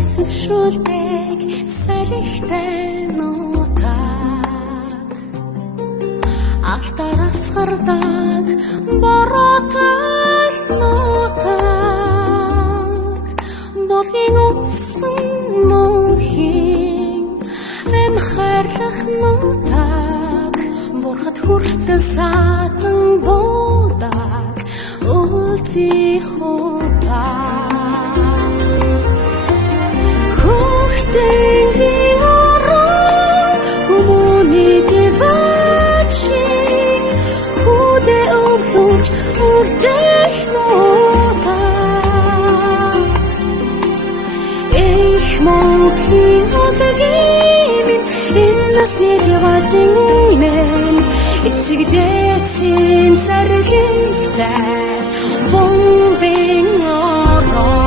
Сэвшүүлдэг салхитай нутаг Алтараас гардаг бороотой нутаг Болгын усан мөнхийн амхарлах нутаг Бурхад хүртэл саатан буудаг үлзий хутаг Тэнгэрийн орон хүмүүний дэвачи Хүдэ өвлөж үрдэх нутаг Их мөнхийн олгийн минь энэ насны дэважин минь Эцэг дээдсийн царилэгтэй бомбын орон